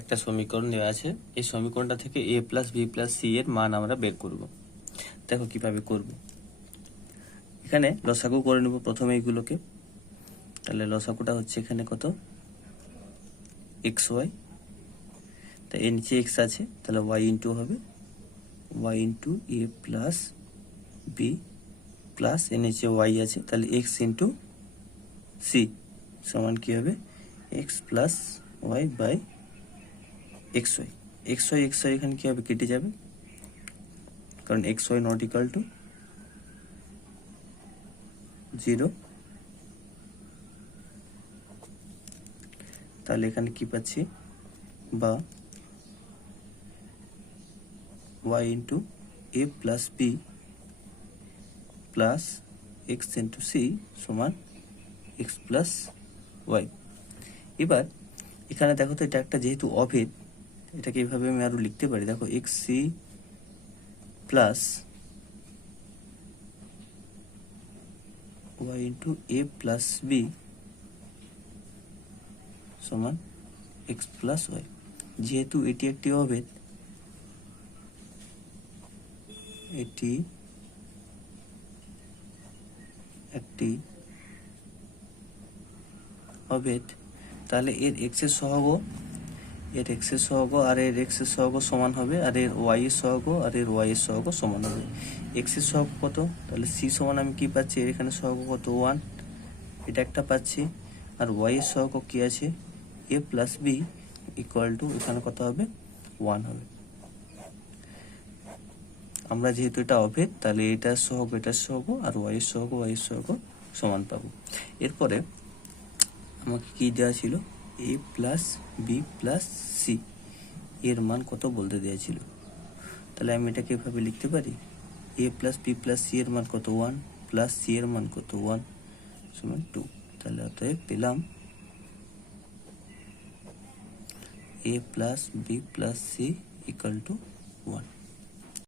একটা সমীকরণ দেওয়া আছে, এই সমীকরণটা থেকে a plus B plus C এর মান আমরা বের করব। দেখো কিভাবে করব। এখানে লসাগু করে নেব প্রথমে এইগুলোকে। তাহলে লসাগুটা হচ্ছে এখানে কত, এক্স ওয়াই, তা এর নিচে এক্স আছে, তাহলে ওয়াই ইন্টু হবে Y into A plus B plus এর নিচে ওয়াই আছে, তাহলে এক্স ইন্টু সি সমান কি হবে, X plus Y by X Y. X Y এখানে কি হবে, কেটে যাবে, কারণ X Y not equal to 0। তাহলে এখানে কি পাচ্ছি, বা Y into A plus B plus X into C সমান এক্স প্লাস ওয়াই। এবার এখানে দেখো তো, এটা একটা যেহেতু অভেদ, এটাকে এইভাবে আমি আরো লিখতে পারি। দেখো X C plus Y into A plus B সমান এক্স প্লাস ওয়াই। যেহেতু এটি একটি অভেদ, এটি একটি অভেদ, তাহলে এর এক্স এর সহগ আর এর এক্স এর সহগ সমান হবে, আর এর ওয়াই এর সহগ আর এর ওয়াই এর সহগ সমান হবে। এক্স এর সহগ কত, তাহলে সি সমান আমি কি পাচ্ছি, এর এখানে সহগ কত 1, এটা একটা পাচ্ছি। আর ওয়াই এর সহগ কি আছে, এ প্লাস বি ইকুয়াল টু এখানে কত হবে, 1 হবে। আমরা যেহেতু এটা অভেদ, তাহলে এটার সহগ আর ওয়াই এর সহগ সমান পাবো। এরপরে আমাকে কি দেওয়া ছিল, এ প্লাস বি প্লাস সি এর মান কত বলতে দেওয়া ছিল। তাহলে আমি এটাকে এভাবে লিখতে পারি, এ প্লাস বি প্লাস সি এর মান কত 1 প্লাস সি এর মান কত 1 সমান 2। তাহলে অতএব পেলাম A plus B plus C equal to 1।